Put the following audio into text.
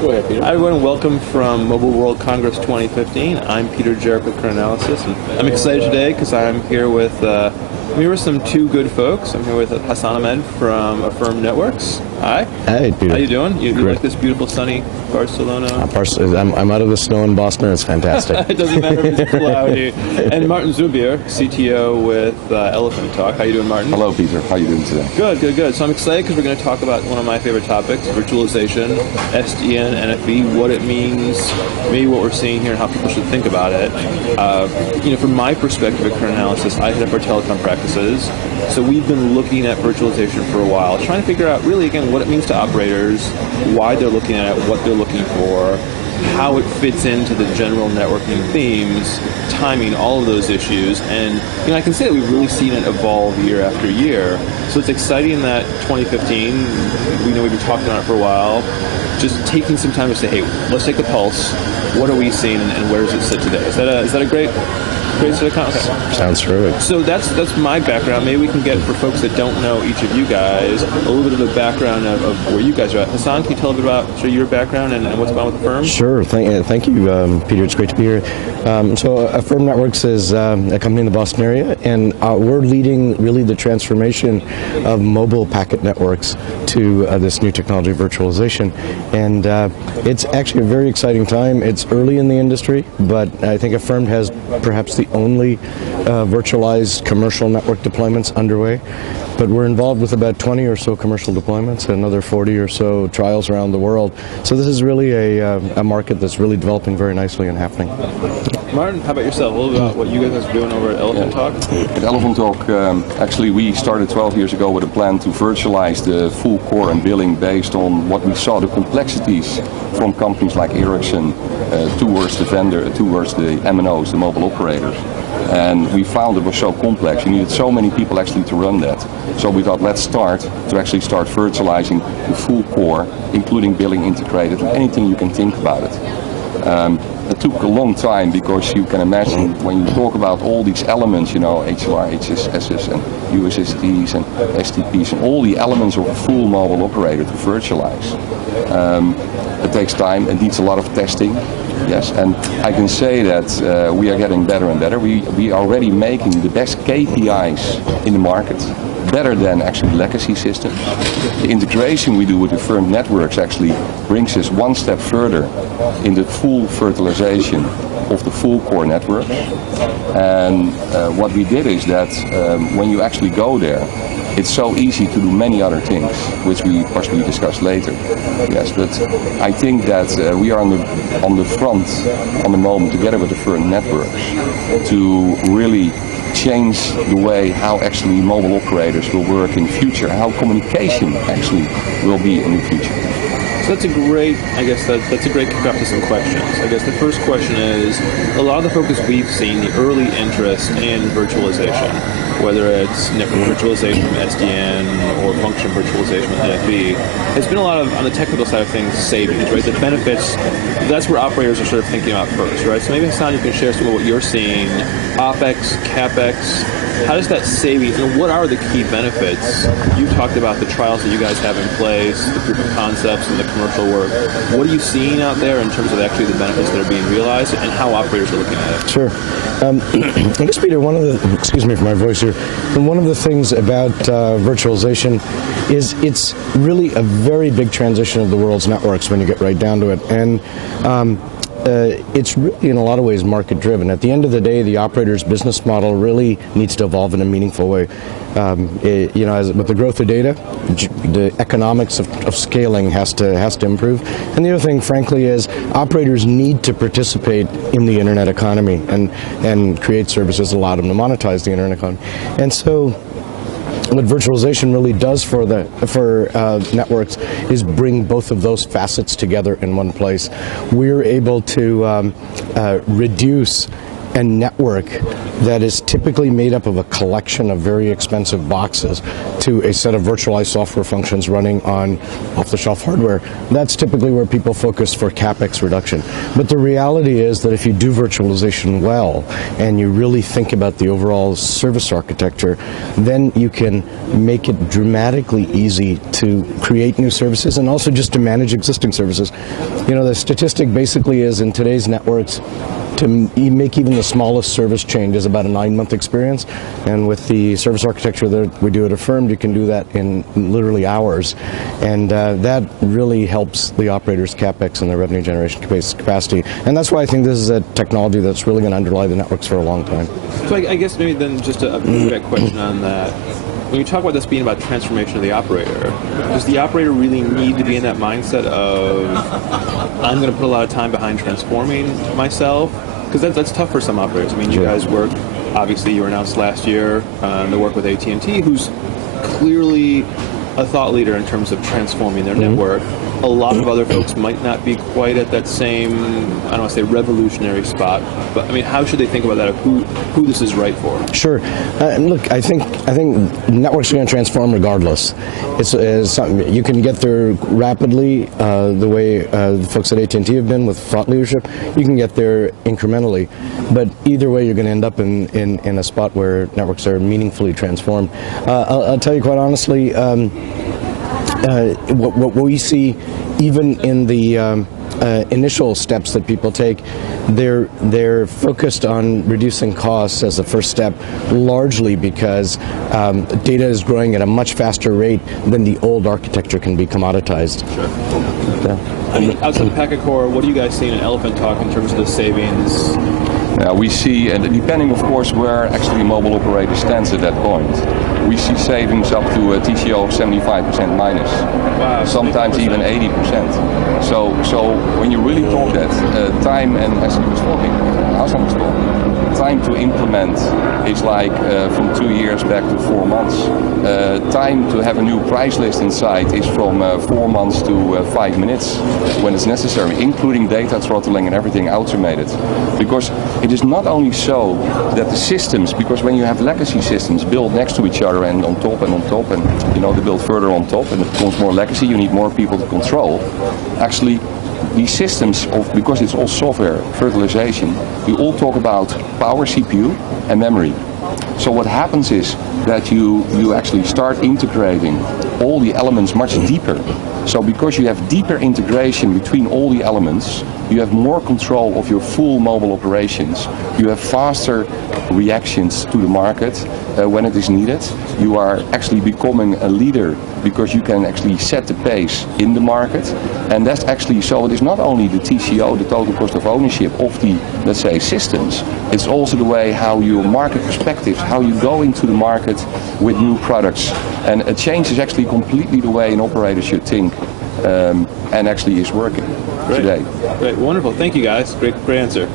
Go ahead, Peter. Hi, everyone. Welcome from Mobile World Congress 2015. I'm Peter Jarich with Analyst, and I'm excited today because I'm here with some two good folks. I'm here with Hassan Ahmed from Affirmed Networks. Hi. Hey, Peter. How you doing? You like this beautiful sunny Barcelona? I'm out of the snow in Boston. It's fantastic. It doesn't matter if it's cloudy. And Martin Zuurbier, CTO with Elephant Talk. How you doing, Martin? Hello, Peter. How you doing today? Good, good, good. So I'm excited because we're going to talk about one of my favorite topics, virtualization, SDN, NFV, what it means, maybe what we're seeing here, and how people should think about it. From my perspective at Current Analysis, I head up our telecom practices. So we've been looking at virtualization for a while, trying to figure out really, again, what it means to operators, why they're looking at it, what they're looking for, how it fits into the general networking themes, timing, all of those issues. And I can say that we've really seen it evolve year after year. So it's exciting that 2015, we know we've been talking about it for a while, just taking some time to say, hey, let's take a pulse. What are we seeing and where does it sit today? Is that a great sort of concept? Okay. Sounds terrific. So that's my background. Maybe we can get, for folks that don't know each of you guys, a little bit of a background of where you guys are at. Hassan, can you tell a bit about your background and what's going on with the firm? Sure. Thank you, Peter. It's great to be here. So Affirmed Networks is a company in the Boston area, and we're leading really the transformation of mobile packet networks to this new technology, virtualization. And it's actually a very exciting time. It's early in the industry, but I think Affirmed has perhaps the only virtualized commercial network deployments underway. But we're involved with about 20 or so commercial deployments and another 40 or so trials around the world. So this is really a market that's really developing very nicely and happening. Martin, how about yourself? A little bit about what you guys are doing over at Elephant Talk? At Elephant Talk, actually we started 12 years ago with a plan to virtualize the full core and billing based on what we saw, the complexities from companies like Ericsson towards the vendor, towards the MNOs, the mobile operators. And we found it was so complex. You needed so many people actually to run that. So we thought, let's start virtualizing the full core, including billing integrated, and anything you can think about it. It took a long time because you can imagine when you talk about all these elements, HLR, HSSs and USSDs and STPs and all the elements of a full mobile operator to virtualize. It takes time, it needs a lot of testing. Yes, and I can say that we are getting better and better. We are already making the best KPIs in the market, better than actually legacy systems. The integration we do with Affirmed Networks actually brings us one step further in the full virtualization of the full core network. And what we did is that when you actually go there, it's so easy to do many other things, which we possibly discuss later. Yes, but I think that we are on the front, on the moment, together with the Affirmed Networks, to really change the way how actually mobile operators will work in the future, how communication actually will be in the future. So that's a great, that's a great kickoff to some questions. I guess the first question is, a lot of the focus we've seen, the early interest in virtualization, whether it's network virtualization from SDN or function virtualization with NFV, has been a lot of, on the technical side of things, savings, right? The benefits, that's where operators are sort of thinking about first, right? So maybe, Hassan, you can share some of what you're seeing, OPEX, CAPEX. How does that savings, and what are the key benefits? You've talked about the trials that you guys have in place, the proof of concepts and the commercial work. What are you seeing out there in terms of actually the benefits that are being realized and how operators are looking at it? Sure. I guess, Peter, excuse me for my voice here, and one of the things about virtualization is it's really a very big transition of the world's networks when you get right down to it. And it's really in a lot of ways market driven. At the end of the day, the operator's business model really needs to evolve in a meaningful way. With the growth of data, the economics of scaling has to improve. And the other thing, frankly, is operators need to participate in the internet economy and create services that allow them to monetize the internet economy. And so what virtualization really does for networks is bring both of those facets together in one place. We're able to reduce a network that is typically made up of a collection of very expensive boxes to a set of virtualized software functions running on off-the-shelf hardware, that's typically where people focus for CAPEX reduction. But the reality is that if you do virtualization well and you really think about the overall service architecture, then you can make it dramatically easy to create new services and also just to manage existing services. You know, the statistic basically is in today's networks, to make even the smallest service change is about a 9-month experience, and with the service architecture that we do at Affirmed, you can do that in literally hours, and that really helps the operators' CAPEX and their revenue generation capacity, and that's why I think this is a technology that's really going to underlie the networks for a long time. So I guess maybe then just a direct question on that. When you talk about this being about transformation of the operator, does the operator really need to be in that mindset of, I'm going to put a lot of time behind transforming myself? Because that's tough for some operators. I mean, you guys work, obviously you were announced last year, the work with AT&T, who's clearly a thought leader in terms of transforming their network. A lot of other folks might not be quite at that same, I don't want to say revolutionary spot, but I mean, how should they think about that, of who this is right for? Sure. Look, I think networks are going to transform regardless. It's something you can get there rapidly, the way the folks at AT&T have been with thought leadership. You can get there incrementally, but either way, you're going to end up in a spot where networks are meaningfully transformed. I'll tell you quite honestly. What we see, even in the initial steps that people take, they're focused on reducing costs as a first step, largely because data is growing at a much faster rate than the old architecture can be commoditized. Sure. Yeah. I mean, outside the packet core, what do you guys see in Elephant Talk in terms of the savings? We see, and depending of course where actually a mobile operator stands at that point, we see savings up to a TCO of 75% minus, wow, sometimes 80%. Even 80%. So when you really talk that, time, and as he was talking, Hassan was talking, time to implement is like from 2 years back to 4 months. Time to have a new price list inside is from 4 months to 5 minutes when it's necessary, including data throttling and everything automated. Because it is not only so that the systems, because when you have legacy systems built next to each other and on top, and you know, they build further on top and it becomes more legacy, you need more people to control. Actually, these systems, because it's all software, virtualization, we all talk about power, CPU, and memory. So what happens is that you actually start integrating all the elements much deeper. So because you have deeper integration between all the elements, you have more control of your full mobile operations. You have faster reactions to the market when it is needed. You are actually becoming a leader because you can actually set the pace in the market. And that's actually, so it is not only the TCO, the total cost of ownership of the, let's say, systems, it's also the way how your market perspectives, how you go into the market with new products. And it changes actually completely the way an operator should think and actually is working today. Great, wonderful. Thank you guys. Great answer.